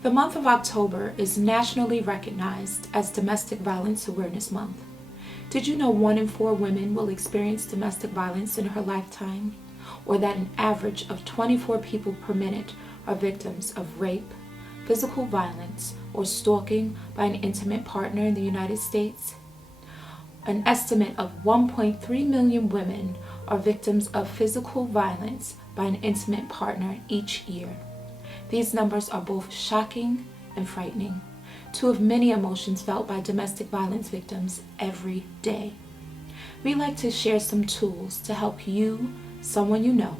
The month of October is nationally recognized as Domestic Violence Awareness Month. Did you know 1 in 4 women will experience domestic violence in her lifetime? Or that an average of 24 people per minute are victims of rape, physical violence, or stalking by an intimate partner in the United States? An estimate of 1.3 million women are victims of physical violence by an intimate partner each year. These numbers are both shocking and frightening, 2 of many emotions felt by domestic violence victims every day. We like to share some tools to help you, someone you know,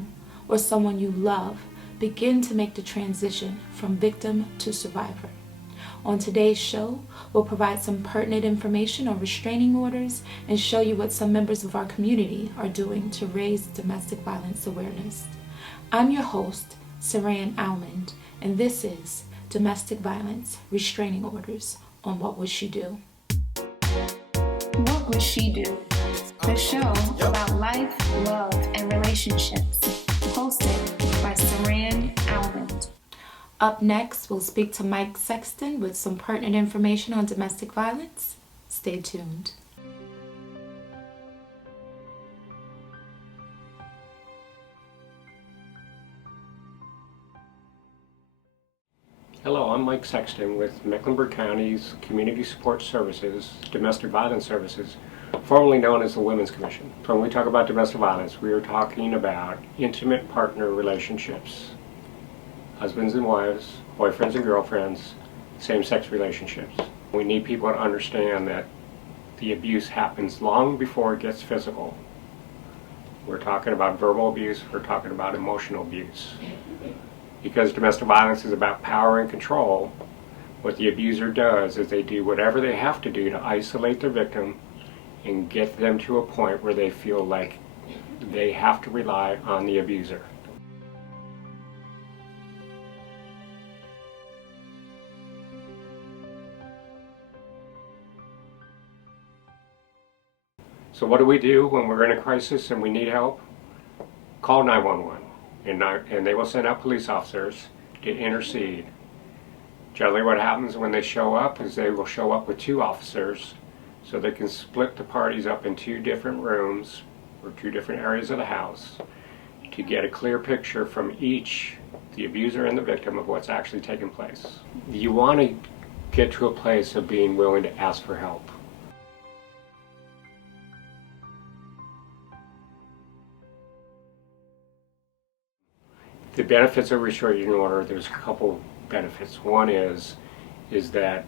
or someone you love begin to make the transition from victim to survivor. On today's show, we'll provide some pertinent information on restraining orders and show you what some members of our community are doing to raise domestic violence awareness. I'm your host, Saran Almond, and this is Domestic Violence Restraining Orders on What Would She Do? What Would She Do? The show about life, love, and relationships, hosted by Saran Almond. Up next, we'll speak to Mike Sexton with some pertinent information on domestic violence. Stay tuned. Hello, I'm Mike Sexton with Mecklenburg County's Community Support Services, Domestic Violence Services, formerly known as the Women's Commission. So when we talk about domestic violence, we are talking about intimate partner relationships, husbands and wives, boyfriends and girlfriends, same-sex relationships. We need people to understand that the abuse happens long before it gets physical. We're talking about verbal abuse, we're talking about emotional abuse. Because domestic violence is about power and control, what the abuser does is they do whatever they have to do to isolate their victim and get them to a point where they feel like they have to rely on the abuser. So what do we do when we're in a crisis and we need help? Call 911. And they will send out police officers to intercede. Generally what happens when they show up is they will show up with 2 officers so they can split the parties up in 2 different rooms or 2 different areas of the house to get a clear picture from each, the abuser and the victim, of what's actually taking place. You want to get to a place of being willing to ask for help. The benefits of restraining order, there's a couple benefits. One is that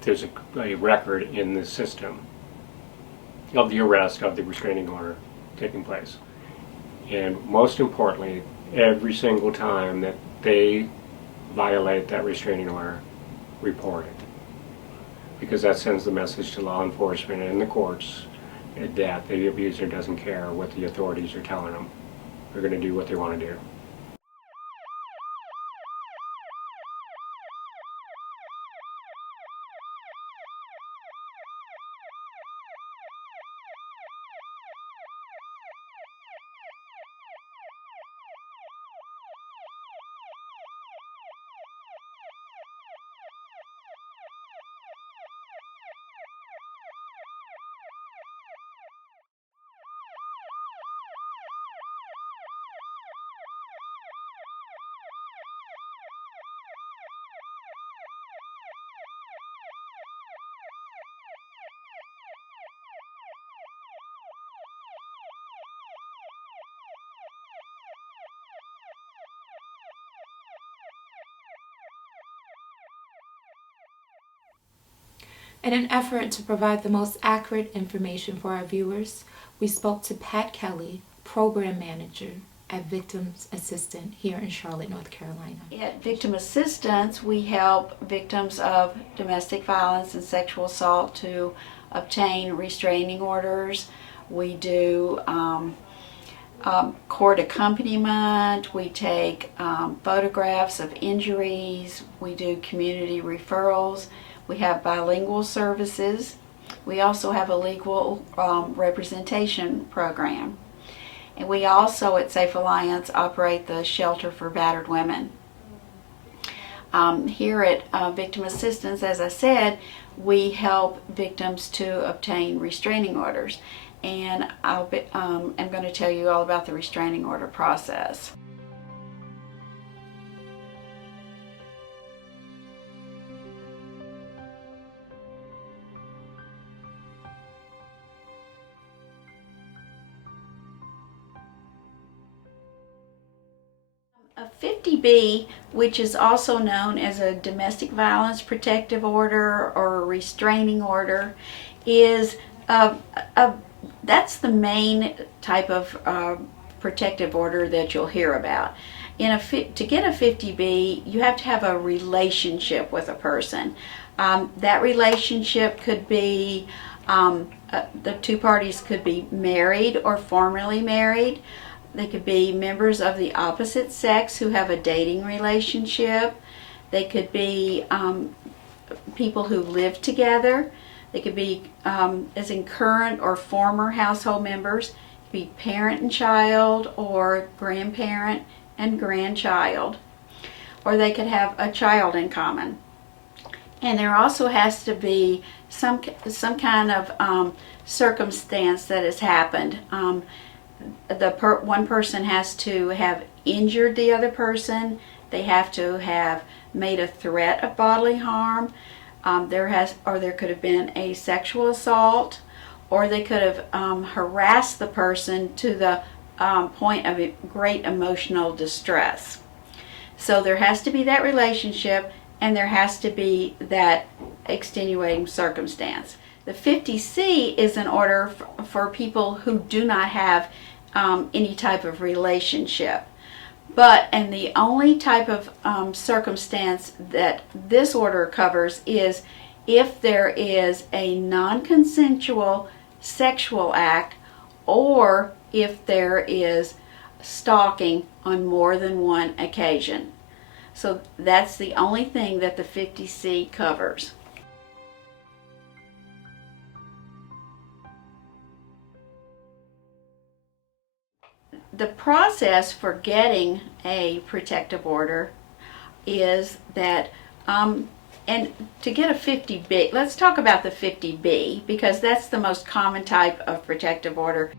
there's a record in the system of the arrest of the restraining order taking place. And most importantly, every single time that they violate that restraining order, report it. Because that sends the message to law enforcement and the courts that the abuser doesn't care what the authorities are telling them. They're going to do what they want to do. In an effort to provide the most accurate information for our viewers, we spoke to Pat Kelly, Program Manager at Victims Assistant here in Charlotte, North Carolina. At Victim Assistance, we help victims of domestic violence and sexual assault to obtain restraining orders. We do court accompaniment, we take photographs of injuries, we do community referrals. We have bilingual services. We also have a legal representation program. And we also at Safe Alliance operate the Shelter for Battered Women. Here at Victim Assistance, as I said, we help victims to obtain restraining orders. And I'm going to tell you all about the restraining order process. A 50B, which is also known as a domestic violence protective order or a restraining order, is that's the main type of protective order that you'll hear about. To get a 50B, you have to have a relationship with a person. That relationship could be, the two parties could be married or formerly married. They could be members of the opposite sex who have a dating relationship. They could be people who live together. They could be, as in current or former household members. It could be parent and child, or grandparent and grandchild. Or they could have a child in common. And there also has to be some kind of circumstance that has happened. One person has to have injured the other person. They have to have made a threat of bodily harm. There could have been a sexual assault, or they could have harassed the person to the point of great emotional distress. So there has to be that relationship, and there has to be that extenuating circumstance. The 50C is an order for people who do not have any type of relationship. And the only type of circumstance that this order covers is if there is a non-consensual sexual act, or if there is stalking on more than one occasion. So that's the only thing that the 50C covers. The process for getting a protective order is that, and to get a 50B, let's talk about the 50B, because that's the most common type of protective order.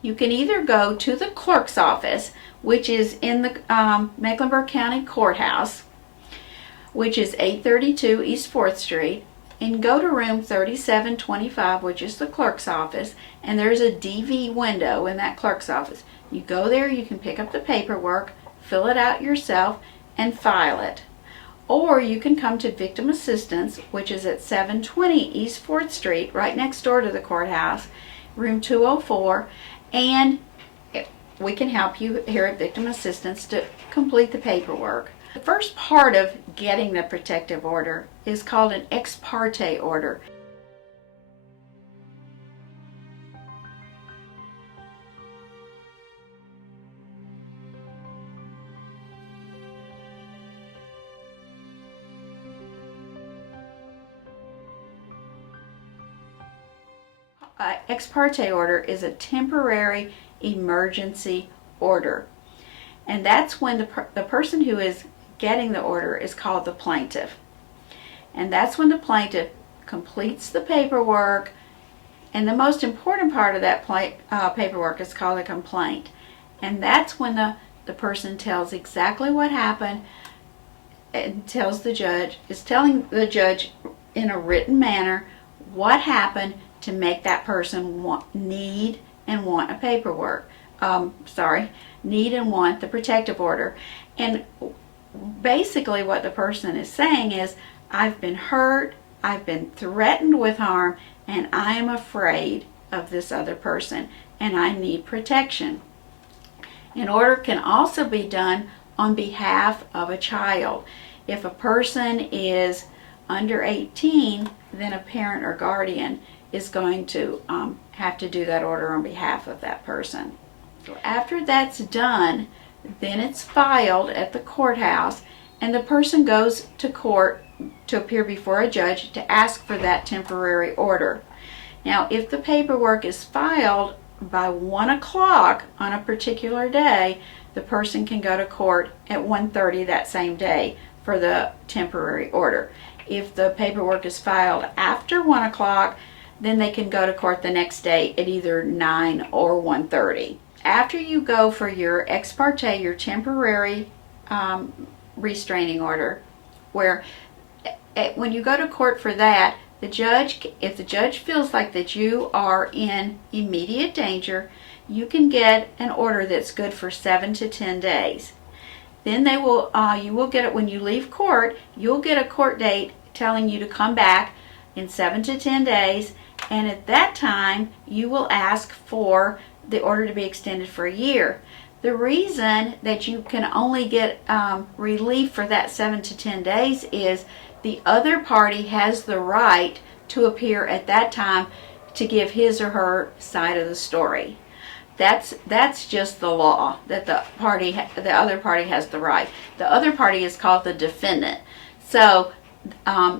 You can either go to the clerk's office, which is in the Mecklenburg County Courthouse, which is 832 East 4th Street, and go to room 3725, which is the clerk's office, and there's a DV window in that clerk's office. You go there, you can pick up the paperwork, fill it out yourself, and file it. Or you can come to Victim Assistance, which is at 720 East 4th Street, right next door to the courthouse, room 204, and we can help you here at Victim Assistance to complete the paperwork. The first part of getting the protective order is called an ex parte order. Ex parte order is a temporary emergency order. And that's when the person who is getting the order is called the plaintiff. And that's when the plaintiff completes the paperwork, and the most important part of that paperwork is called a complaint. And that's when the person tells exactly what happened and telling the judge in a written manner what happened to make that person need and want the protective order. And basically what the person is saying is, I've been hurt, I've been threatened with harm, and I am afraid of this other person, and I need protection. An order can also be done on behalf of a child. If a person is under 18, then a parent or guardian is going to have to do that order on behalf of that person. So after that's done, then it's filed at the courthouse, and the person goes to court to appear before a judge to ask for that temporary order. Now, if the paperwork is filed by 1 o'clock on a particular day, the person can go to court at 1:30 that same day for the temporary order. If the paperwork is filed after 1 o'clock, then they can go to court the next day at either 9 or 1:30. After you go for your ex parte, your temporary restraining order, where when you go to court for that, if the judge feels like that you are in immediate danger, you can get an order that's good for 7 to 10 days. Then you will get it when you leave court. You'll get a court date telling you to come back in 7 to 10 days, and at that time you will ask for the order to be extended for a year. The reason that you can only get relief for that 7 to 10 days is the other party has the right to appear at that time to give his or her side of the story. That's just the law, that the other party has the right. The other party is called the defendant. So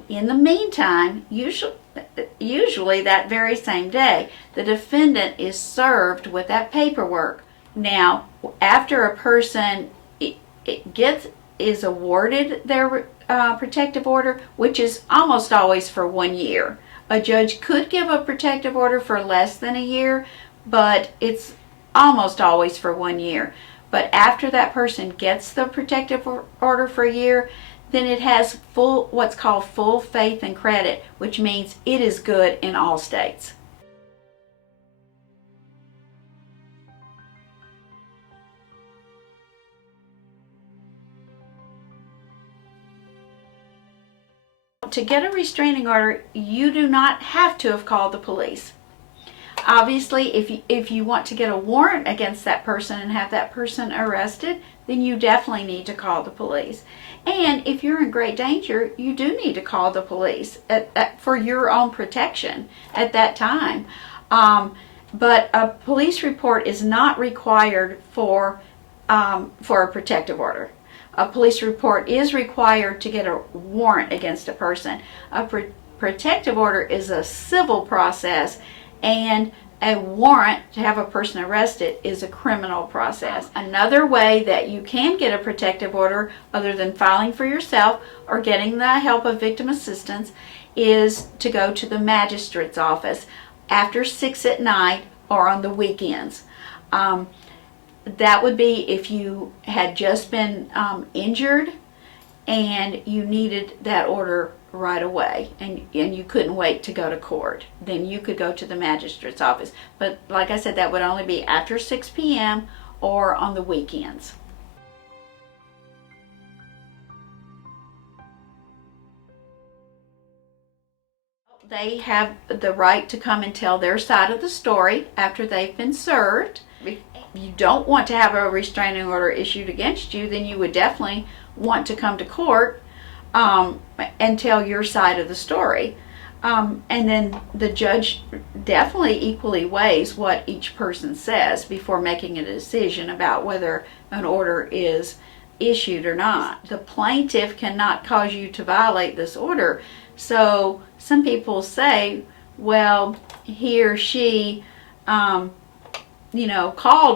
in the meantime, usually that very same day, the defendant is served with that paperwork. Now, after a person is awarded their protective order, which is almost always for 1 year. A judge could give a protective order for less than a year, but it's almost always for 1 year. But after that person gets the protective order for a year, then it has what's called full faith and credit, which means it is good in all states. To get a restraining order, you do not have to have called the police. Obviously, if you want to get a warrant against that person and have that person arrested, then you definitely need to call the police. And if you're in great danger, you do need to call the police for your own protection at that time. But a police report is not required for a protective order. A police report is required to get a warrant against a person. A protective order is a civil process, and a warrant to have a person arrested is a criminal process. Another way that you can get a protective order, other than filing for yourself or getting the help of victim assistance, is to go to the magistrate's office after 6 at night or on the weekends. That would be if you had just been injured and you needed that order right away, and you couldn't wait to go to court. Then you could go to the magistrate's office. But like I said, that would only be after 6 p.m. or on the weekends. They have the right to come and tell their side of the story after they've been served. If you don't want to have a restraining order issued against you, then you would definitely want to come to court and tell your side of the story. And then the judge definitely equally weighs what each person says before making a decision about whether an order is issued or not. The plaintiff cannot cause you to violate this order. So some people say, well, he or she called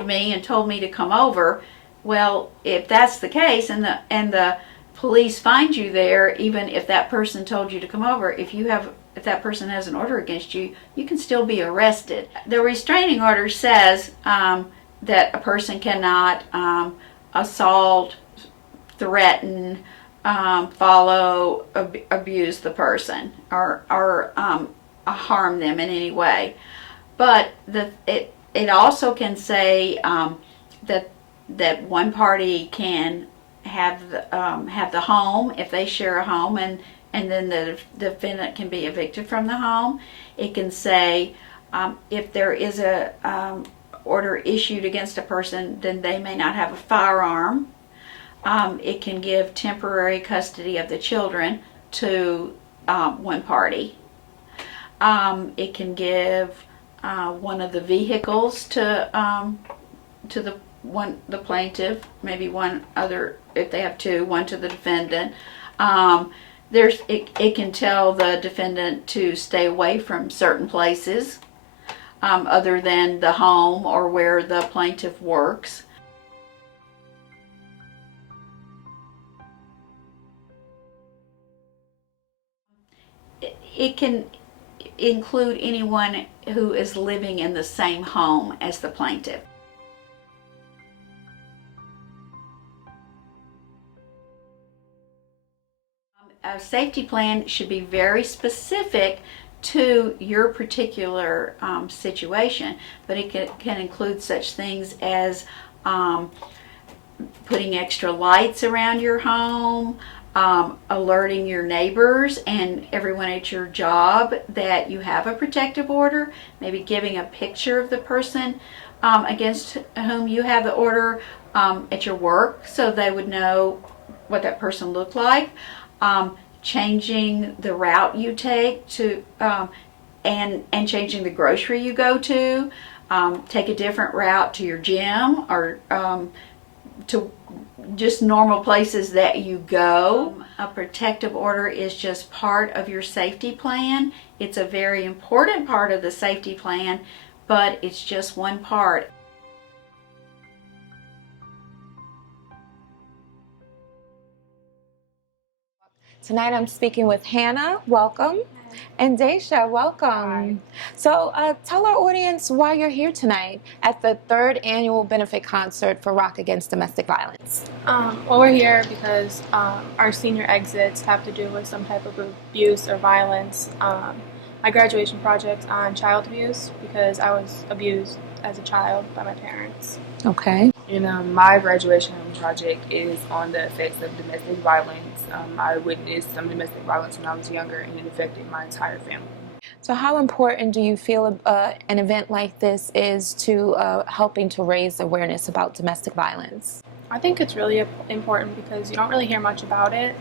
me and told me to come over. Well, if that's the case, and the police find you there, even if that person told you to come over, if that person has an order against you, you can still be arrested. The restraining order says that a person cannot assault, threaten, follow, abuse the person, or harm them in any way. But it also can say that one party can have the home if they share a home, and then the defendant can be evicted from the home. It can say if there is a order issued against a person, then they may not have a firearm. It can give temporary custody of the children to one party. It can give one of the vehicles to the plaintiff, maybe one other, if they have two, one to the defendant. it can tell the defendant to stay away from certain places other than the home or where the plaintiff works. It can include anyone who is living in the same home as the plaintiff. A safety plan should be very specific to your particular situation, but it can include such things as putting extra lights around your home, alerting your neighbors and everyone at your job that you have a protective order, maybe giving a picture of the person against whom you have the order at your work so they would know what that person looked like, changing the route you take to and changing the grocery you go to, take a different route to your gym or to just normal places that you go. A protective order is just part of your safety plan. It's a very important part of the safety plan, but it's just one part. Tonight I'm speaking with Hannah, welcome, and Daisha, welcome. Hi. So tell our audience why you're here tonight at the 3rd annual benefit concert for Rock Against Domestic Violence. Well, we're here because our senior exits have to do with some type of abuse or violence. My graduation project's on child abuse because I was abused as a child by my parents. Okay. And my graduation project is on the effects of domestic violence. I witnessed some domestic violence when I was younger, and it affected my entire family. So how important do you feel an event like this is to helping to raise awareness about domestic violence? I think it's really important because you don't really hear much about it,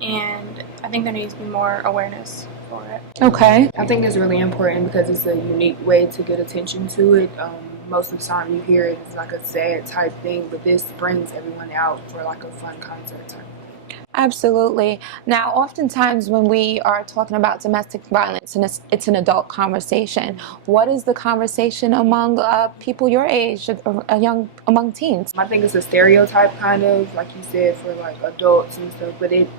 and I think there needs to be more awareness for it. Okay. I think it's really important because it's a unique way to get attention to it. Most of the time you hear it, it's like a sad type thing, but this brings everyone out for like a fun concert type. Absolutely. Now, oftentimes when we are talking about domestic violence, and it's an adult conversation, what is the conversation among people your age, among teens? I think it's a stereotype kind of, like you said, for like adults and stuff, but it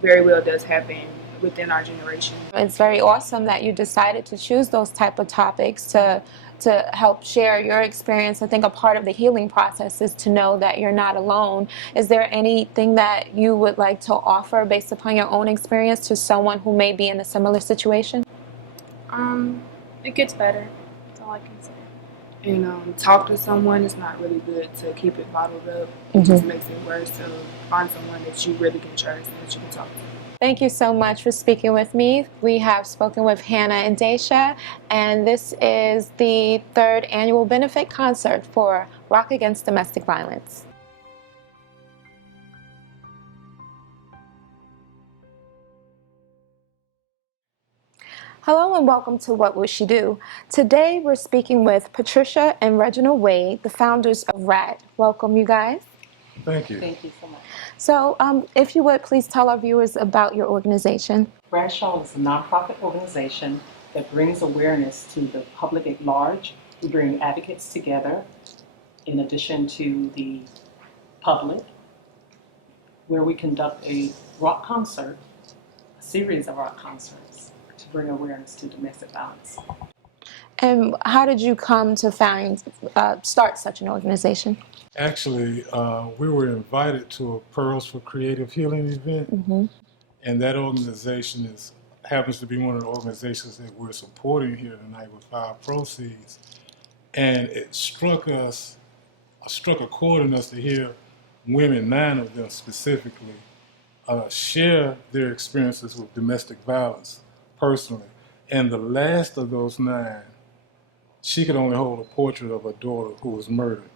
very well does happen within our generation. It's very awesome that you decided to choose those type of topics to help share your experience. I think a part of the healing process is to know that you're not alone. Is there anything that you would like to offer based upon your own experience to someone who may be in a similar situation? It gets better. That's all I can say. And talk to someone. It's not really good to keep it bottled up. It just makes it worse. So find someone that you really can trust and that you can talk to. Thank you so much for speaking with me. We have spoken with Hannah and Daisha, and this is the 3rd annual benefit concert for Rock Against Domestic Violence. Hello and welcome to What Would She Do? Today we're speaking with Patricia and Reginald Wade, the founders of RAD. Welcome, you guys. Thank you. Thank you so much. So if you would, please tell our viewers about your organization. Bradshaw is a nonprofit organization that brings awareness to the public at large. We bring advocates together in addition to the public, where we conduct a rock concert, a series of rock concerts to bring awareness to domestic violence. And how did you come to start such an organization? Actually, we were invited to a Pearls for Creative Healing event, and that organization happens to be one of the organizations that we're supporting here tonight with our proceeds. And it struck a chord in us to hear women, 9 of them specifically, share their experiences with domestic violence personally. And the last of those 9, she could only hold a portrait of her daughter who was murdered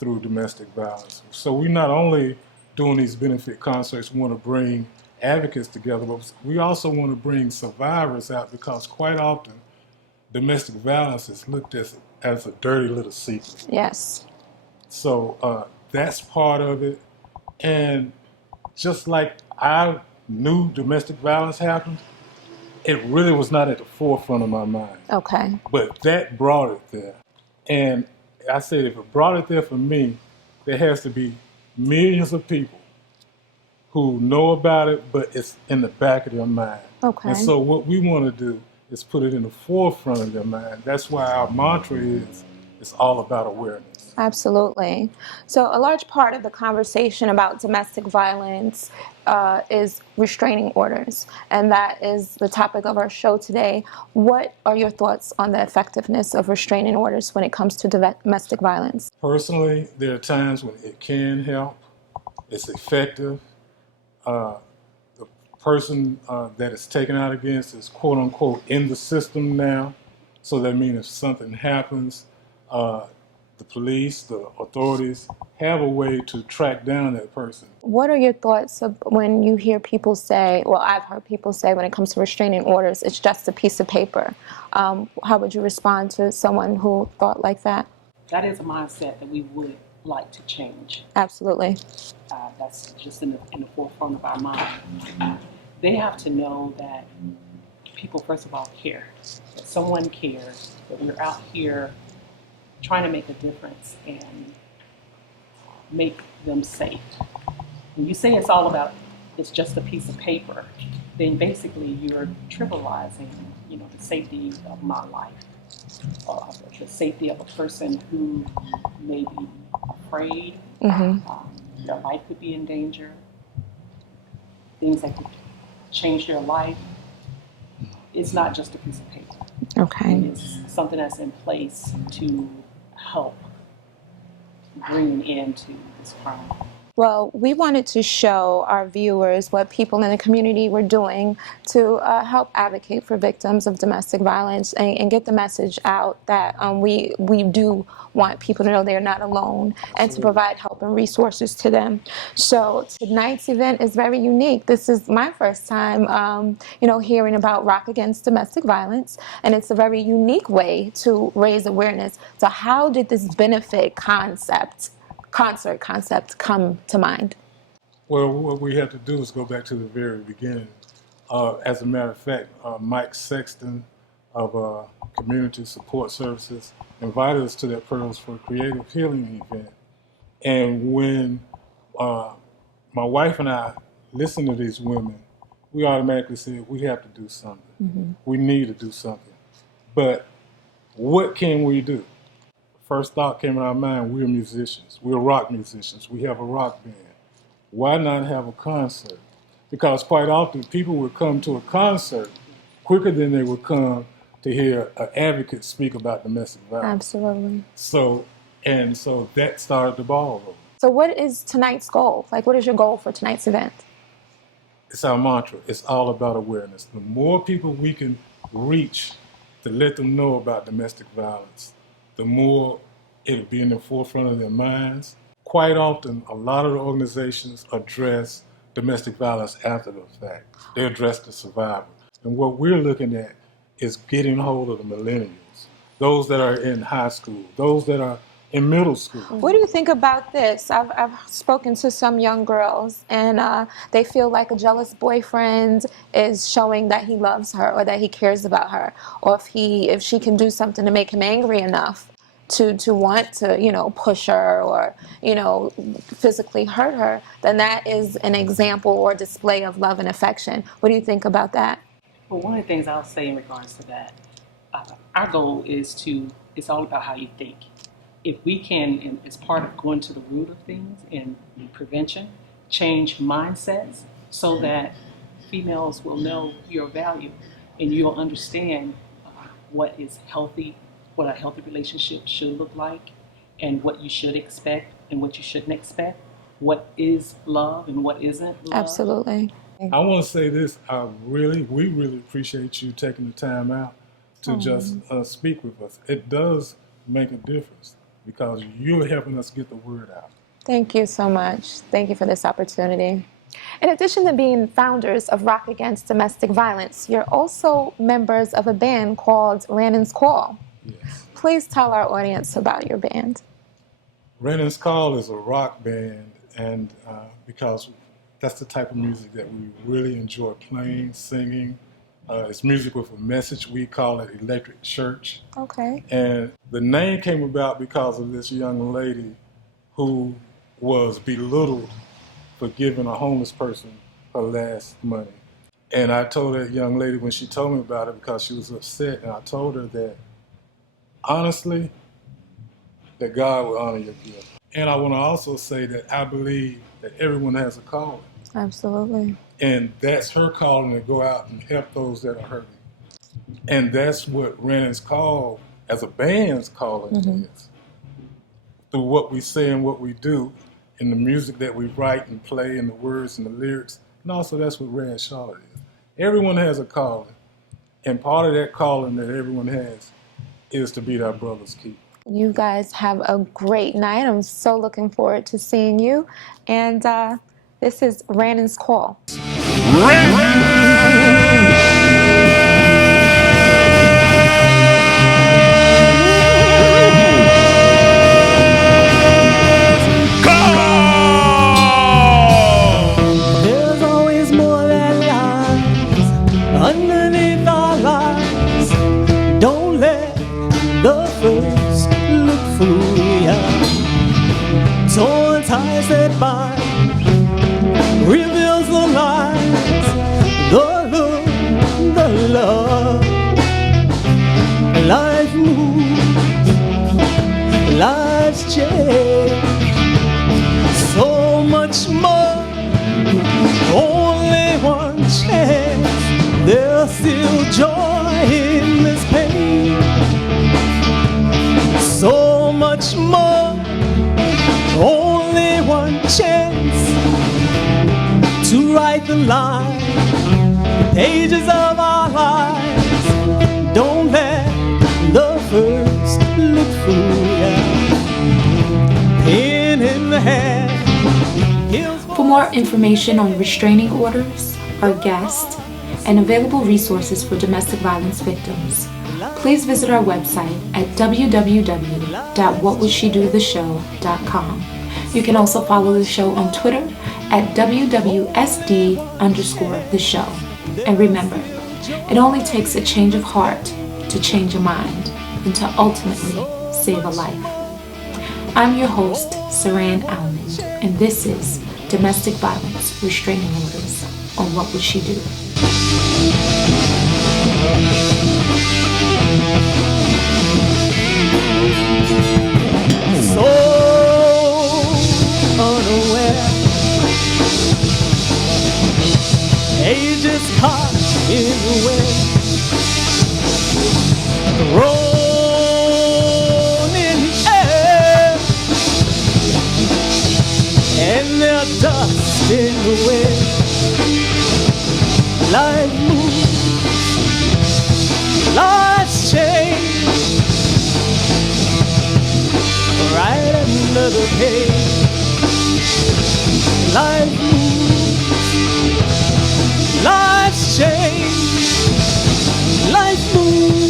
through domestic violence. So we're not only doing these benefit concerts, we want to bring advocates together, but we also want to bring survivors out because quite often domestic violence is looked at as a dirty little secret. Yes. So that's part of it. And just like I knew domestic violence happened, it really was not at the forefront of my mind. Okay. But that brought it there. And I said, if it brought it there for me, there has to be millions of people who know about it, but it's in the back of their mind. Okay. And so what we want to do is put it in the forefront of their mind. That's why our mantra is, it's all about awareness. Absolutely. So a large part of the conversation about domestic violence is restraining orders, and that is the topic of our show today. What are your thoughts on the effectiveness of restraining orders when it comes to domestic violence? Personally, there are times when it can help. It's effective. The person that it's taken out against is quote unquote in the system now. So that means if something happens, the police, the authorities have a way to track down that person. What are your thoughts of when you hear people say, well, I've heard people say when it comes to restraining orders, it's just a piece of paper. How would you respond to someone who thought like that? That is a mindset that we would like to change. Absolutely. That's just in the forefront of our mind. They have to know that people, first of all, care. That someone cares, that we're out here trying to make a difference and make them safe. When you say it's all about, it's just a piece of paper, then basically you're trivializing, the safety of my life, the safety of a person who may be afraid, their life could be in danger, things that could change their life. It's not just a piece of paper. Okay. It's something that's in place to help bring an end to this crime. Well, we wanted to show our viewers what people in the community were doing to help advocate for victims of domestic violence and get the message out that we do want people to know they're not alone and to provide help and resources to them. So tonight's event is very unique. This is my first time, hearing about Rock Against Domestic Violence, and it's a very unique way to raise awareness. So how did this benefit concert concept come to mind? Well, what we have to do is go back to the very beginning. As a matter of fact, Mike Sexton of Community Support Services invited us to that Pearls for Creative Healing event. And when my wife and I listened to these women, we automatically said, we have to do something. Mm-hmm. We need to do something. But what can we do? First thought came in our mind, we're musicians. We're rock musicians. We have a rock band. Why not have a concert? Because quite often people would come to a concert quicker than they would come to hear an advocate speak about domestic violence. Absolutely. So that started the ball rolling. So what is tonight's goal? What is your goal for tonight's event? It's our mantra. It's all about awareness. The more people we can reach to let them know about domestic violence, the more it'll be in the forefront of their minds. Quite often, a lot of the organizations address domestic violence after the fact. They address the survivor. And what we're looking at is getting hold of the millennials, those that are in high school, those that are in middle school. What do you think about this? I've spoken to some young girls, and they feel like a jealous boyfriend is showing that he loves her or that he cares about her, or if she can do something to make him angry enough to want to, push her or, physically hurt her, then that is an example or display of love and affection. What do you think about that? Well, one of the things I'll say in regards to that, our goal is it's all about how you think. If we can, and as part of going to the root of things in prevention, change mindsets so that females will know your value and you'll understand what is healthy, what a healthy relationship should look like, and what you should expect and what you shouldn't expect, what is love and what isn't love. Absolutely. I want to say this, we really appreciate you taking the time out to just speak with us. It does make a difference because you're helping us get the word out. Thank you so much. Thank you for this opportunity. In addition to being founders of Rock Against Domestic Violence, you're also members of a band called Rannon's Call. Yes. Please tell our audience about your band. Rannon's Call is a rock band, and because That's the type of music that we really enjoy playing, singing. It's music with a message. We call it electric church. Okay. And the name came about because of this young lady who was belittled for giving a homeless person her last money. And I told that young lady when she told me about it, because she was upset, and I told her that, honestly, that God will honor your gift. And I want to also say that I believe that everyone has a calling. Absolutely. And that's her calling, to go out and help those that are hurting. And that's what Renan's call, as a band's calling, is. Through what we say and what we do, in the music that we write and play, and the words and the lyrics, and also that's what Red Charlotte is. Everyone has a calling, and part of that calling that everyone has is to be their brother's keeper. You guys have a great night. I'm so looking forward to seeing you. And this is Rannon's Call. There's always more that lies underneath our lives. Don't let the first look fool ya. Torn ties that bind reveals the lies, the look, the love. Life moves, lives change. So much more, only one chance. There's still joy in this pain. So much more, only one chance to write the line, the pages of our lives. Don't let the first look fool ya. Pen in the hand. For more information on restraining orders, our guests, and available resources for domestic violence victims, please visit our website at www.whatwouldshedothe.show.com. You can also follow the show on Twitter at WWSD_the show. And remember, it only takes a change of heart to change a mind and to ultimately save a life. I'm your host, Saran Almond, and this is Domestic Violence Restraining Orders on What Would She Do? So unaware, age is caught in the wind, thrown in the air, and there's dust in the wind. Life moves, life's change. Right under the page, life moves, life's change, life moves.